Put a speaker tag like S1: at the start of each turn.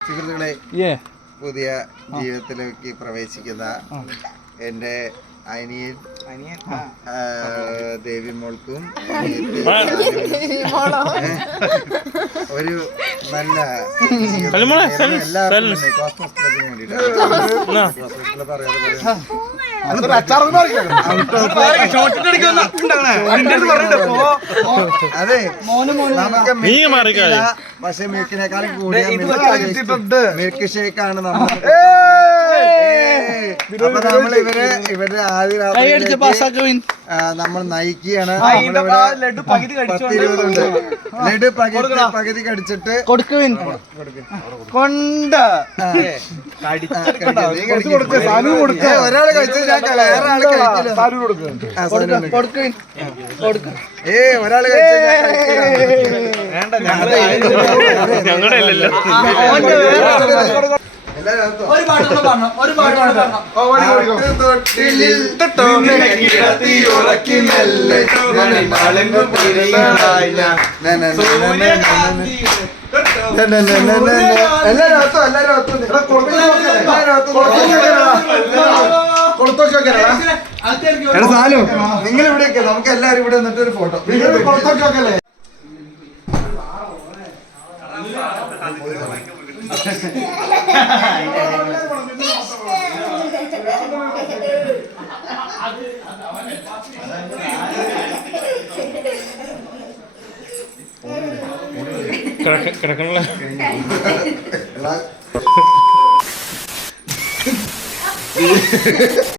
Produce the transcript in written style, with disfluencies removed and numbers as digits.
S1: സുഹൃത്തുക്കളെ, പുതിയ ജീവിതത്തിലേക്ക് പ്രവേശിക്കുന്ന എൻ്റെ അനിയൻ ദേവി മോൾക്കും ഒരു നല്ല എല്ലാവർക്കും കോസ്മോസ് ക്ലബിന് വേണ്ടിയിട്ട് പറയാതെ അതെ, നമുക്ക് പക്ഷെ മിൽക്കിനേക്കാളും കൂടിയ മിൽക്ക് ഷേക്ക് ആണ് നമ്മൾ. അപ്പൊ നമ്മൾ ഇവരുടെ ആദ്യം നമ്മൾ നയിക്കുകയാണ്. ലഡു പകുതി കടിച്ചിട്ട് ഒരാള് കഴിച്ചു, വേറെ ആള് ഒരാള് സാലു, നിങ്ങൾ ഇവിടെയൊക്കെ നമുക്ക് എല്ലാരും ഇവിടെ വന്നിട്ട് ഒരു ഫോട്ടോ കൊടുത്തോക്കല്ലേ. കിടക്കണല്ലോ.